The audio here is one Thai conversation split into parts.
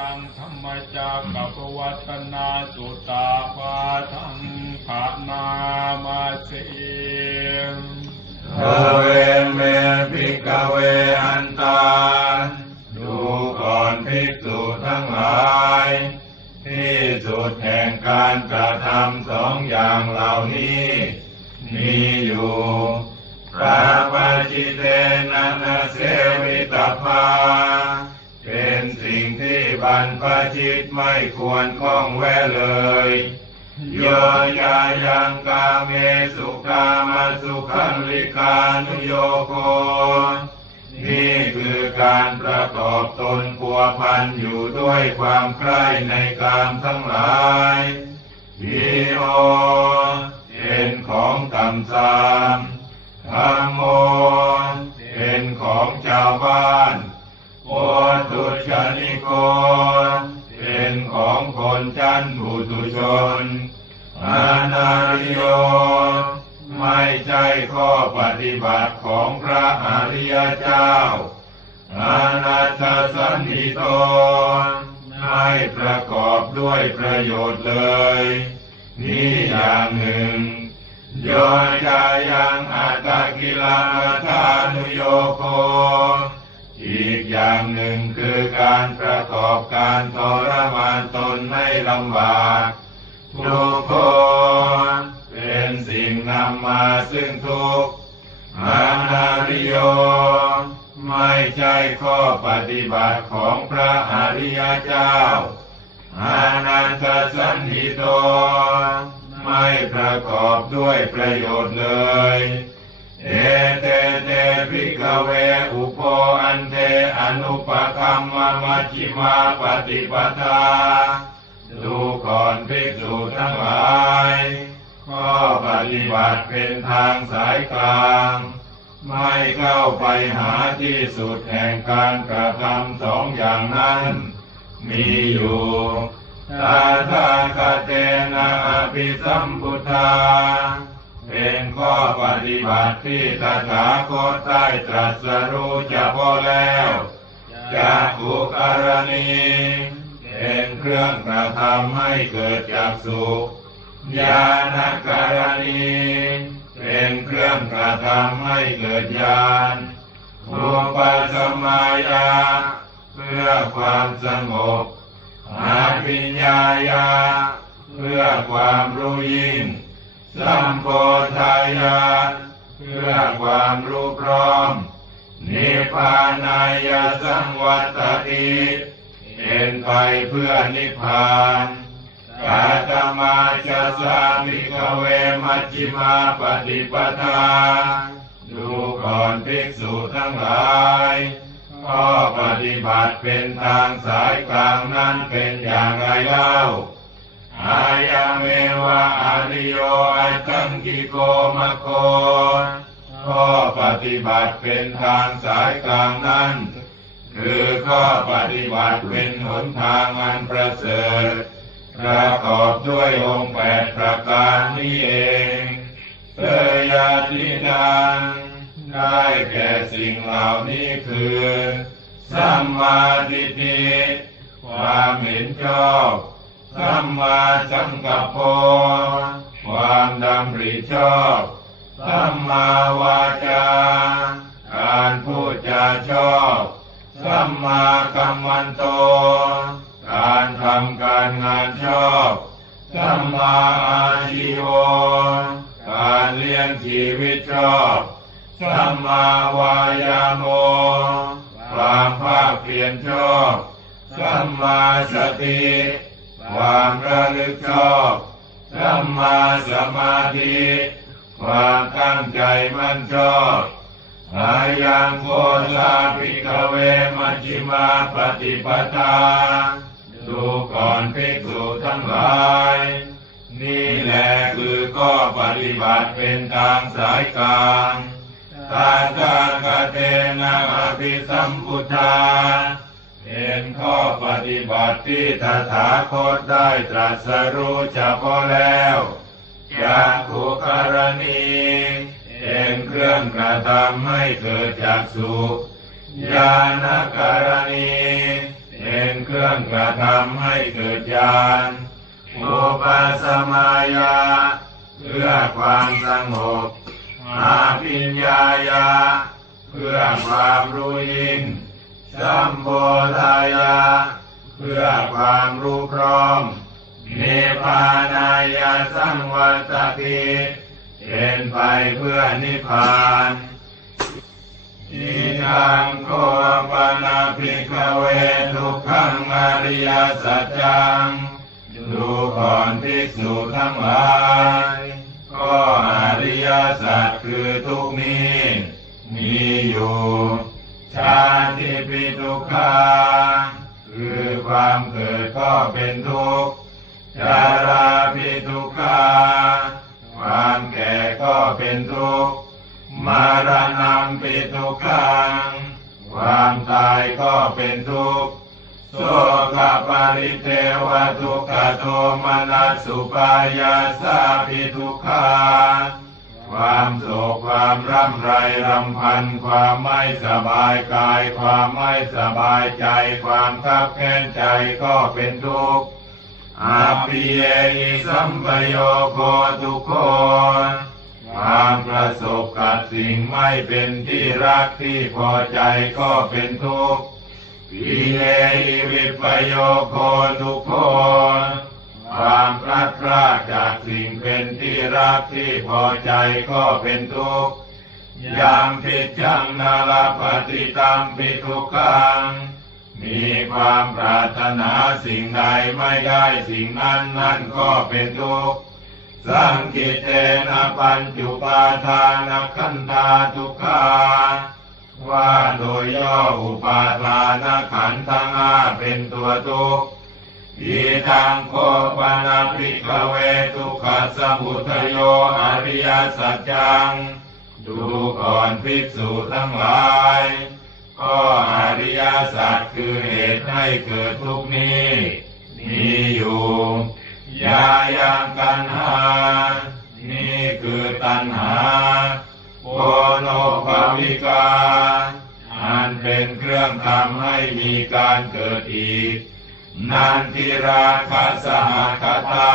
ยังธรรมจักกับวัฒนาสุตาปาทังภานามาเสียงเวเมภิกเวอันตาดูก่อนภิกษุทั้งหลาย ที่สุดแห่งการกระทำสองอย่างเหล่านี้ มีอยู่พระปาจิเตนะนเสวิตาภา บรรพชิตไม่ควรคล้องแวะเลยโยยายังกาเมสุกามาสุขันลิกานุโยโกนี่คือการประกอบตนพัวพันอยู่ด้วยความใคร่ในกามทั้งหลายวิโอเป็นของต่ำสามธรรมโมเป็นของชาวบ้านโอตุชนิ โกเป็นของคนชั้นบุตุชนอานาริโยไม่ใช่ข้อปฏิบัติของพระอริยเจ้า อานาตสันนิโตไม่ประกอบด้วยประโยชน์เลย นี่อย่างหนึ่งโยจายังอัตตกิลาทานุโยโค อย่างหนึ่งคือการประกอบการทรมานตนให้ลำบากทุกคนเป็นสิ่งนำมาซึ่งทุกข์อานาริโยไม่ใช่ข้อปฏิบัติของพระอริยเจ้า อานันตสันนิโตไม่ประกอบด้วยประโยชน์เลย เอเตเตภิกเวอุปโมมะมัชฌิมาปฏิปทา ดูก่อนภิกษุทั้งหลาย ข้อปฏิบัติเป็นทางสายกลาง ไม่เข้าไปหาที่สุดแห่งการกระทำสองอย่างนั้น มีอยู่ตาทาคาเตนะอภิสัมพุทธาเป็นข้อปฏิบัติที่ตถาคตได้ตรัสรู้เฉพาะแล้ว จากอุการณีเป็นเครื่องกระทำให้เกิดจากสุขญาณการณีเป็นเครื่องกระทำให้เกิดญาณอุปสมายา เพื่อความสงบอาปิญญายา เพื่อความรู้ยิ่ง สัมโพธายา เพื่อความรู้พร้อม นิพพานายสังวัตติเป็นไปเพื่อนิพพานกาตมาจะสามิกเวมัชฌิมาปฏิปทา ดูก่อนภิกษุทั้งหลายข้อปฏิบัติเป็นทางสายกลางนั้นเป็นอย่างไรเล่า อายาเมวะอาริโยอัตตังกิโกมะโก ข้อปฏิบัติเป็นทางสายกลางนั้น คือข้อปฏิบัติเป็นหนทางอันประเสริฐประกอบด้วยองค์แปดประการนี้เองเตยาติดังได้แก่สิ่งเหล่านี้คือสัมมาทิฏฐิความเห็นชอบสัมมาสังกัปโปความดำริชอบ สัมมาวาจาการพูดจาชอบสัมมากัมมันโต การทำการงานชอบสัมมาอาชีวการเลี้ยงชีวิตชอบสัมมาวายาโมความภาคเพียรชอบสัมมาสติความระลึกชอบสัมมาสมาธิ ความตั้งใจมั่นชอบอายังโกสาภิกเวมัชฌิมาปฏิปทา ดูก่อนภิกษุทั้งหลาย นี่แหละคือข้อปฏิบัติเป็นทางสายกลางตาตากเตนะอภิสัมพุทธาเป็นข้อปฏิบัติที่ตถาคตได้ตรัสรู้เฉพาะแล้ว จากขุการณีเป็นเครื่องกระทำให้เกิดจากสุญาณการณีเป็นเครื่องกระทำให้เกิดญาณอุปสมายะเพื่อความสงบอาปิญญายะเพื่อความรู้ยิ่งสัมโพธายะเพื่อความรู้พร้อม เนปานายสังวัตติเป็นไปเพื่อนิพพานอิทังโคปนาภิกเวทุกขังอริยสัจจัง ดูก่อนภิกษุทั้งหลายก็อริยสัจคือทุกนี้ มีอยู่ชาติปิทุกขาคือความเกิดก็เป็นทุกข์ ชาราปิทุกขาความแก่ก็เป็นทุกข์มารณะปิทุกขังความตายก็เป็นทุกข์โสกปริเทวทุกขโทมนัสสุปายาสาปิทุกขาความโศกความร่ำไรรำพัน ความไม่สบายกาย ความไม่สบายใจ ความคับแค้นใจก็เป็นทุกข์ อาปิเยหิสัมปโยโคทุกโคความประสบกับสิ่งไม่เป็นที่รักที่พอใจก็เป็นทุกข์ปิเยหิวิปโยโคทุกโคความพลัดพรากจากสิ่งเป็นที่รักที่พอใจก็เป็นทุกข์ยามพิจังนาลปฏิตังปิทุกขัง มีความปรารถนาสิ่งใดไม่ได้สิ่งนั้นนั่นก็เป็นทุกข์สังกิเตนะปัญจุปาทานขันธาทุกขาว่าโดยย่ออุปาทานขันธ์ทั้งห้าเป็นตัวทุกข์อีทางโคปนาภิกเวทุกขสมุทโยอริยสัจจัง ดูก่อนภิกษุทั้งหลาย ก็ออริยสัจคือเหตุให้เกิดทุกนี้มีอยู่ยายังกันหา นี่คือตัณหาโพโนภาวิกาอันเป็นเครื่องทำให้มีการเกิดอีก นันทิราคาสหคตา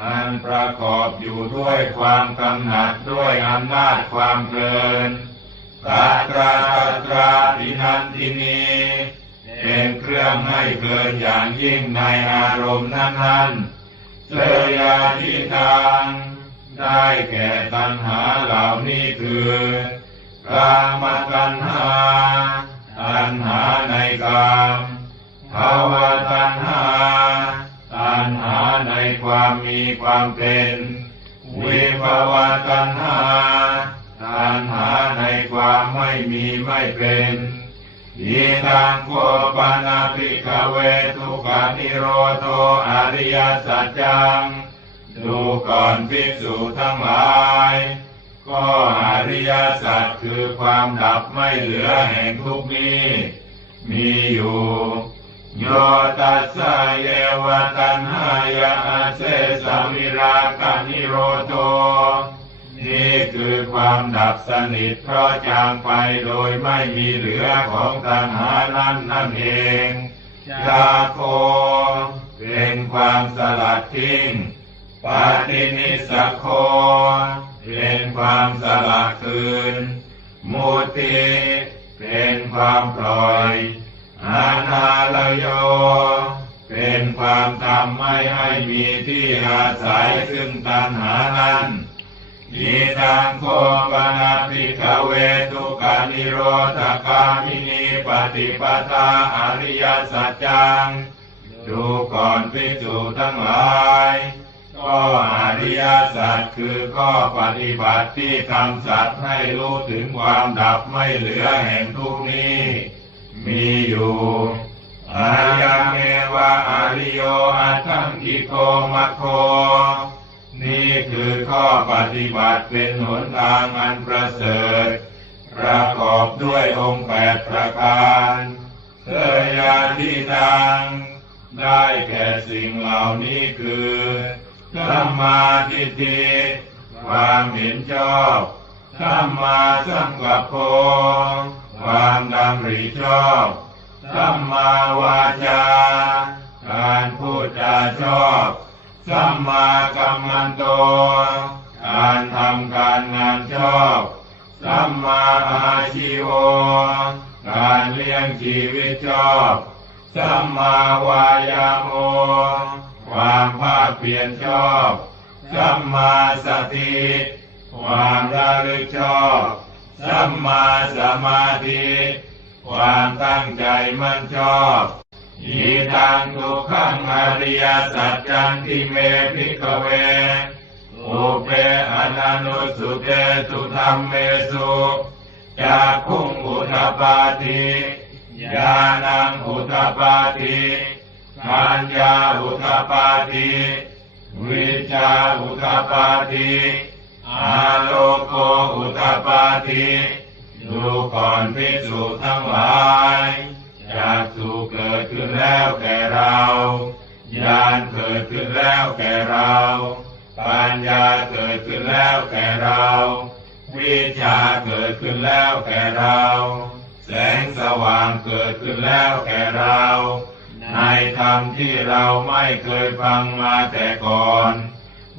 อันประกอบอยู่ด้วยความกำหนัดด้วยอำนาจความเพลิน ตาตราตาตราปินันทินีเป็นเครื่องให้เพลินอย่างยิ่งในอารมณ์นั้นๆเสยาทิทางได้แก่ตัณหาเหล่านี้คือกามตัณหา ตัณหาในกามภาวะตัณหา ตัณหาในความมีความเป็น วิภาวะตัณหา ตัณหาในความไม่มีไม่เป็นอีทางโคปนาภิกเวทุกานิโรโทอริยสัจจัง ดูก่อนภิกษุทั้งหลาย ก็อริยสัจคือความดับไม่เหลือแห่งทุกนี้มีอยู่ โยตัสเยวตันหายาเสสมิราคานิโรโท นี่คือความดับสนิทเพราะจางไปโดยไม่มีเหลือของตัณหานั้นนั่นเองยาโคเป็นความสลัดทิ้งปาตินิสโคเป็นความสละคืน มุติเป็นความปล่อยอานาลโย เป็นความทำไม่ให้มีที่อาศัยซึ่งตัณหานั้น อีตังโคปนาภิกเวทุกานิโรธกามินีปฏิปทาอริยสัจจัง ดูก่อนภิกษุทั้งหลายก็อริยสัจคือข้อปฏิบัติที่ทำสัตว์ให้รู้ถึงความดับไม่เหลือแห่งทุกนี้ มีอยู่อายังเมวะอริโยอัตถังกิโกมะโค นี่คือข้อปฏิบัติเป็นหนทางอันประเสริฐ ประกอบด้วยองค์แปดประการเทยาทิตัง ได้แก่สิ่งเหล่านี้คือสัมมาทิฏฐิความเห็นชอบสัมมาสังกัปโปความดำริชอบสัมมาวาจาการพูดจาชอบ สัมมากัมมันโต การทำการงานชอบ สัมมาอาชีวการเลี้ยงชีวิตชอบ สัมมาวายาโมความภาคเพียรชอบ สัมมาสติ ความระลึกชอบ สัมมาสมาธิ ความตั้งใจมั่นชอบ อีตังทุกขังอริยสัจจันติเมพิกเวอุเปอนันุสุเตสุธรรมเมสุจากขุงอุทปาติญาณังอุทปาติปัญญาอุทปาติวิชาอุทปาติอาโลโกอุทปาติดูก่อนพิสูจทั้งหลาย จากสุเกิดขึ้นแล้วแก่เราญาณเกิดขึ้นแล้วแก่เรา ปัญญาเกิดขึ้นแล้วแก่เรา วิชาเกิดขึ้นแล้วแก่เรา แสงสว่างเกิดขึ้นแล้วแก่เรา ในธรรมที่เราไม่เคยฟังมาแต่ก่อน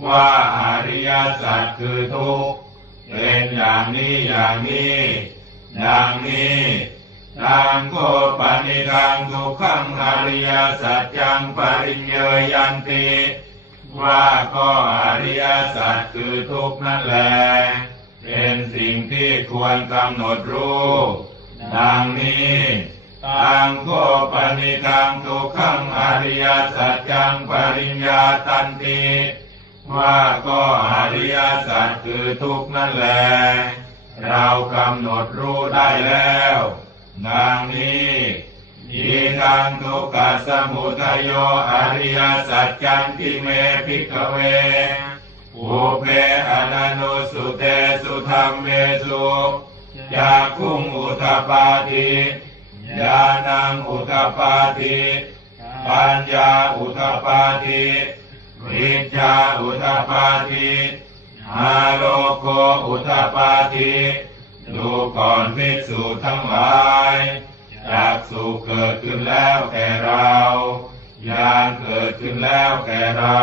ว่าอริยสัจคือทุกข์เป็นอย่างนี้อย่างนี้อย่างนี้ ทางโกปนิทางทุกขังอริยสัจจังปริญเยยันติว่าก็อริยสัจคือทุกนั่นแหละเป็นสิ่งที่ควรกำหนดรู้ดังนี้ตังโกปนิทังทุกขังอริยสัจจังปริญญาตันติว่าก็อริยสัจคือทุกนั่นแหละเรากำหนดรู้ได้แล้ว ดังนี้อีทังทุกขสมุทัยโยอริยสัจจันติเมพิกเวอุเปอนันุสุเตสุธรรมเมสุจาคุงอุทปาติญาณังอุทปาติปัญญาอุทปาติวิชาอุทปาติอาโลโกอุทปาติ ดูก่อนภิกษุทั้งหลายจากสุเกิดขึ้นแล้วแก่เราญาณเกิดขึ้นแล้วแก่เรา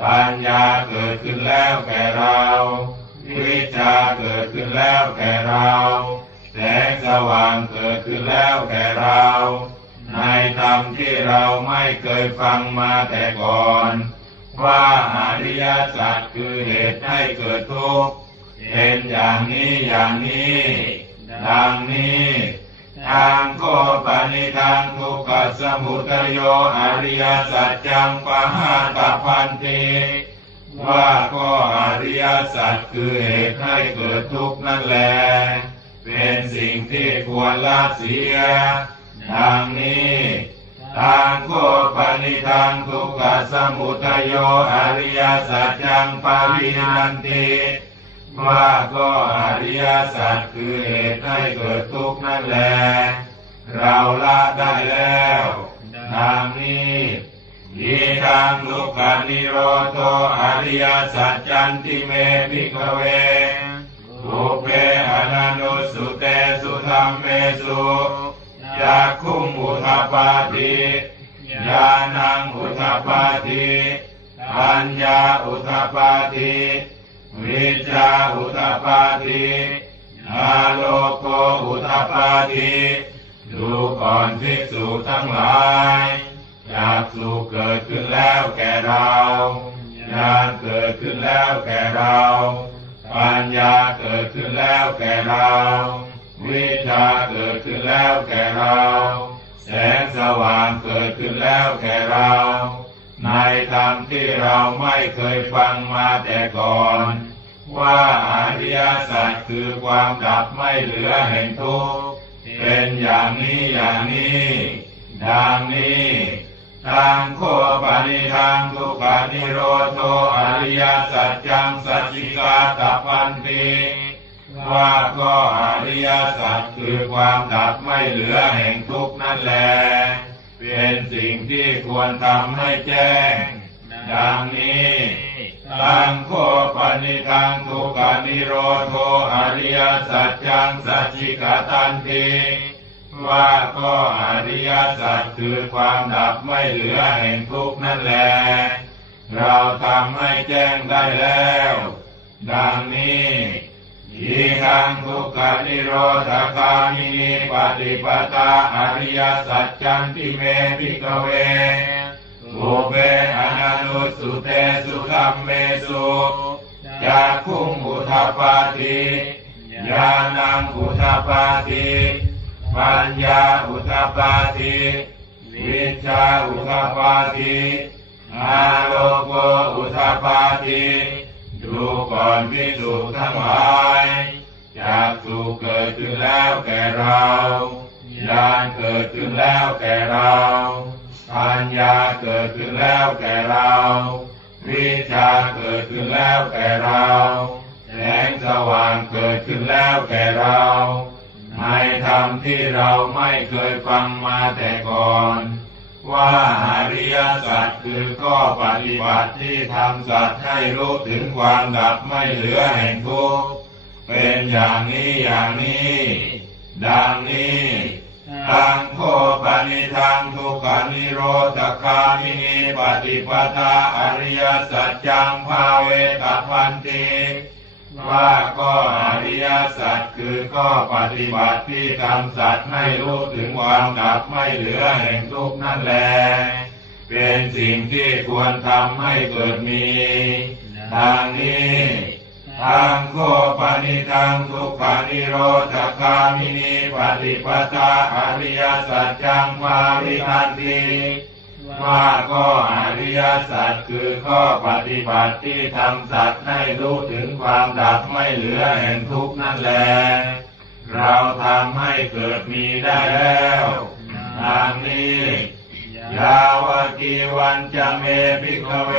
ปัญญาเกิดขึ้นแล้วแก่เรา วิชาเกิดขึ้นแล้วแก่เรา แสงสว่างเกิดขึ้นแล้วแก่เรา ในธรรมที่เราไม่เคยฟังมาแต่ก่อน ว่าอริยสัจคือเหตุให้เกิดทุกข์ เป็นอย่างนี้อย่างนี้ ดังนี้ทางโกปนิทางทุกขสมุทโยอริยสัจจังปะหาตพันติว่าก็อริยสัจคือเหตุให้เกิดทุกข์นั่นแหละเป็นสิ่งที่ควรละเสียดังนี้ทางโกปนิทางทุกขสมุทโยอริยสัจจังปารินันติ ว่าก็อริยสัจคือเหตุให้เกิดทุกข์นั่นแหละเราละได้แล้วดังนี้ยีทางทุกานิโรโตอริยสัจจันติเมพิกเวอุเปอนันุสุเตสุธรรมเมสุจากคุงอุทปาติญาณังอุทปาติปัญญาอุทปาติ วิชาอุตปาติอาโลโกอุตปาติดูก่อนภิกษุทั้งหลายจากสุเกิดขึ้นแล้วแก่เราญาณเกิดขึ้นแล้วแก่เราปัญญาเกิดขึ้นแล้วแก่เรา วิชาเกิดขึ้นแล้วแก่เรา แสงสว่างเกิดขึ้นแล้วแก่เรา ธรรมที่เราไม่เคยฟังมาแต่ก่อน ว่าอริยสัจคือความดับไม่เหลือแห่งทุกข์เป็นอย่างนี้อย่างนี้ดังนี้ทางโคปานิทางทุกานิโรโทอริยสัจจังสัจจิกาตปันติว่าก็อริยสัจคือความดับไม่เหลือแห่งทุกนั่นแหละ เป็นสิ่งที่ควรทำให้แจ้ง ดังนี้ตังโคปนิทังทุกขานิโรโทอริยสัจจังสัจจิกตันติว่าก็อริยสัจคือความดับไม่เหลือแห่งทุกนั่นแหละเราทำให้แจ้งได้แล้ว ดังนี้ อีคังทุกขนิโรธคามินีปฏิปตาอริยสัจจันติเมพิกเวโอเบอนันุสุเตสุขัมเมสุจาคุงอุทปาติญาณังอุทปาติปัญญาอุทปาติวิชาอุทปาติอาโลโกอุทปาติ ดูก่อนพิสุทั้งหลายจากสุเกิดขึ้นแล้วแก่เราญาณเกิดขึ้นแล้วแก่เราปัญญาเกิดขึ้นแล้วแก่เรา วิชาเกิดขึ้นแล้วแก่เราแสงสว่างเกิดขึ้นแล้วแก่เราในธรรมที่เราไม่เคยฟังมาแต่ก่อน ว่าอริยสัจคือข้อปฏิบัติที่ทำสัตว์ให้รู้ถึงความดับไม่เหลือแห่งทุกข์เป็นอย่างนี้อย่างนี้ ดังนี้ทังโคปนิทังทุกขานิโรธคามินีปฏิปทาอริยสัจจังภาเวตพันติ ว่าก็อริยสัจคือข้อปฏิบัติที่ทำสัตว์ให้รู้ถึงความดับไม่เหลือแห่งทุกข์นั่นแหละเป็นสิ่งที่ควรทำให้เกิดมี ทางนี้ทางโคปนิทังทุกขานิโรธคามินีปฏิปทาอริยสัจจังภาวิทันติ ว่าก็อริยสัจคือข้อปฏิบัติที่ทำสัตว์ให้รู้ถึงความดับไม่เหลือแห่งทุกข์นั่นแหละเราทำให้เกิดมีได้แล้วทางนี้ยาวกีวันจะเมพิกเว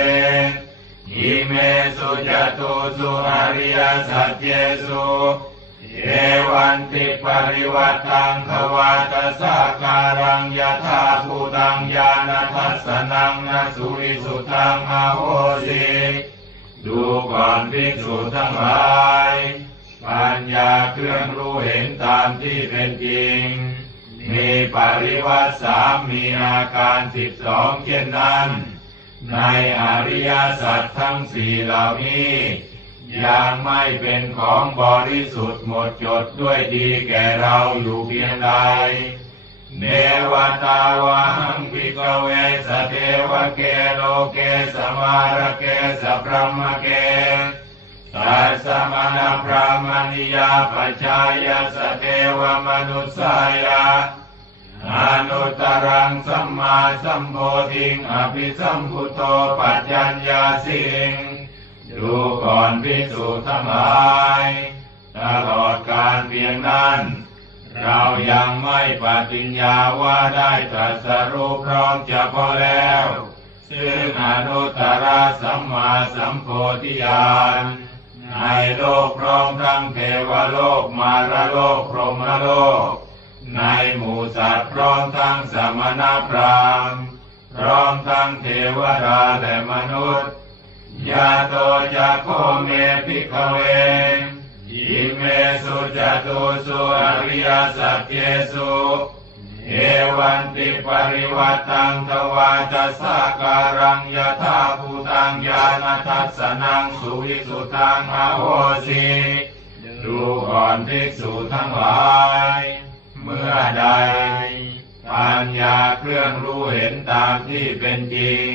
อิเมสุจตุสุอริยสัจเจสุ เอวันติปริวัตังขวาตสาการังยะธาภูตังญาณทัสสนังนสุวิสุตังอาโหสิดูก่อนภิกษุทั้งหลาย ปัญญาเครื่องรู้เห็นตามที่เป็นจริง มีปริวัติสามมีอาการสิบสองเช่นนั้น ในอริยสัจทั้งสี่เหล่านี้ ยังไม่เป็นของบริสุทธิ์หมดจดด้วยดีแก่เราอยู่เพียงใดเนวตาวาหังพิกเวสเทวเกโลเกสมารเกสพรหมเกตัสสมณพรามณิยาปัจจายสเทวมนุสายาอนุตตรังสัมมาสัมโพธิงอภิสัมพุโธปัจจัญญาสิง ดูก่อนภิกษุทั้งหลายตลอดการเพียงนั้น เรายังไม่ปฏิญญาว่าได้ตรัสรู้พร้อมจะพอแล้ว ซึ่งอนุตตรสัมมาสัมโพธิญาณในโลกพร้อมทั้งเทวโลกมารโลกพรหมโลก ในหมู่สัตว์พร้อมทั้งสมณพราหมณ์พร้อมทั้งเทวดาและมนุษย์ ยาโตจะโคเมพิกเวอิเมสุจตุสุอริยสัจเจสุเอวันติปริวัตังทวาจะสาการังยะธาภูตังญาณทัสสนังสุวิสุตังอโหสิดูก่อนภิกษุทั้งหลาย เมื่อใดปัญญาเครื่องรู้เห็นตามที่เป็นจริง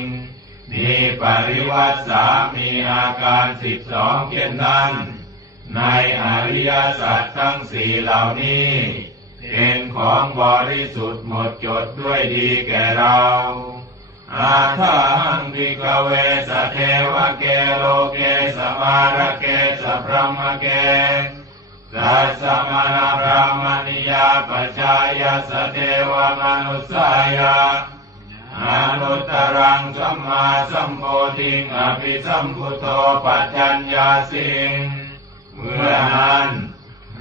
มีปริวัติสามมีอาการสิบสองเช่นนั้น ในอริยสัจทั้งสี่เหล่านี้ เป็นของบริสุทธิ์หมดจดด้วยดีแก่เราอาทาหังพิกเวสเทวเกโลเกสมาระเกสพรหมเกสัสสมณพรามณิยาปัจจายสเทวมนุสายา อนุตตรังสัมมาสัมโพธิงอภิสัมพุทโธปัจจัญญาสิงเมื่อนั้น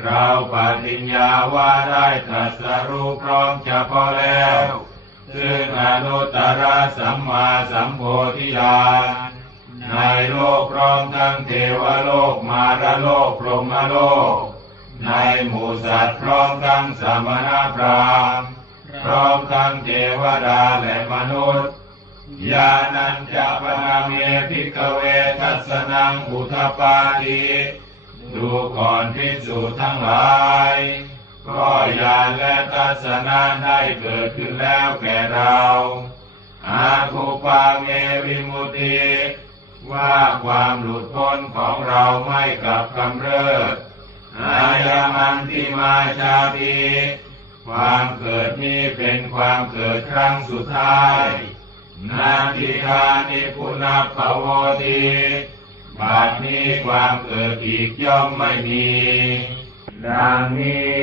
เราปฏิญญาว่าได้ตรัสรู้พร้อมจะพอแล้ว ซึ่งอนุตตรสัมมาสัมโพธิญาณในโลกพร้อมทั้งเทวโลกมารโลกพรหมโลก ในในหมู่สัตว์พร้อมทั้งสมณพราหมณ์ พร้อมทั้งเทวดาและมนุษย์ยานันจะปนาเมพิกเวทัสนังอุทปาติดูก่อนพิสูจทั้งหลายก็ญาณและทัศนะได้เกิดขึ้นแล้วแก่เราอาคูปาเมวิมุติว่าความหลุดพ้นของเราไม่กลับกำเริบอายังอันติมาชาติ ความเกิดนี้เป็นความเกิดครั้งสุดท้าย นาทิธานิพุนาภวติบัดนี้ความเกิดอีกย่อมไม่มี ดังนี้